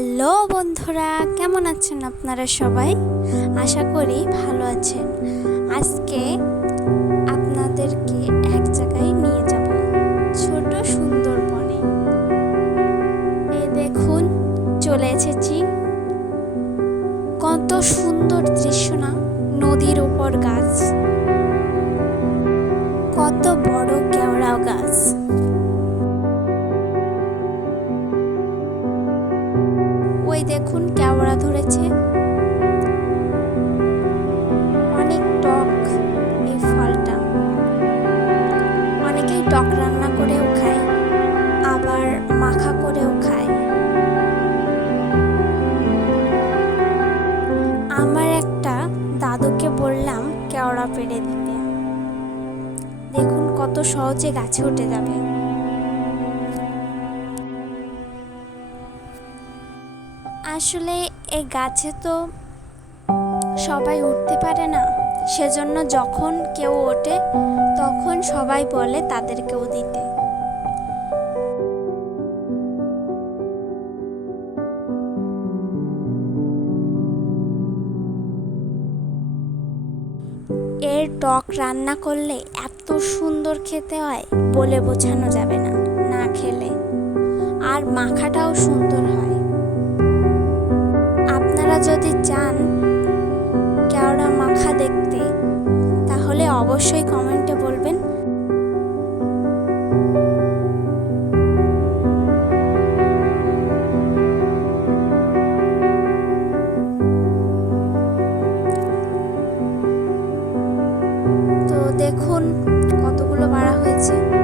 Hello বন্ধুরা, কেমন আছেন আপনারা সবাই? আশা করি ভালো আছেন। আজকে আপনাদেরকে এক জায়গায় নিয়ে যাব, ছোট সুন্দরবনে। এই দেখুন, চলে এসেছি। কত সুন্দর দৃশ্য না, নদীর ওপর গাছ। ওই দেখুন, কেওড়া ধরেছে। অনেক টক এই ফলটা। অনেকেই টক রান্না করেও খায়, আবার মাখা করেও খায়। আমার একটা দাদুকে বললাম কেওড়া পেড়ে দিতে। দেখুন কত সহজে গাছে উঠে যাবে। আসলে এই গাছে তো সবাই উঠতে পারে না। সেজন্য যখন কেউ ওঠে, তখন সবাই বলে তাদেরকেও দিতে। এর টক রান্না করলে এত সুন্দর খেতে হয় বলে বোঝানো যাবে না না খেলে। আর মাখাটাও সুন্দর হয়। যদি চান কেওড়া মাখা দেখতে তাহলে অবশ্যই কমেন্টে বলবেন। তো দেখুন কতগুলো বাড়া হয়েছে।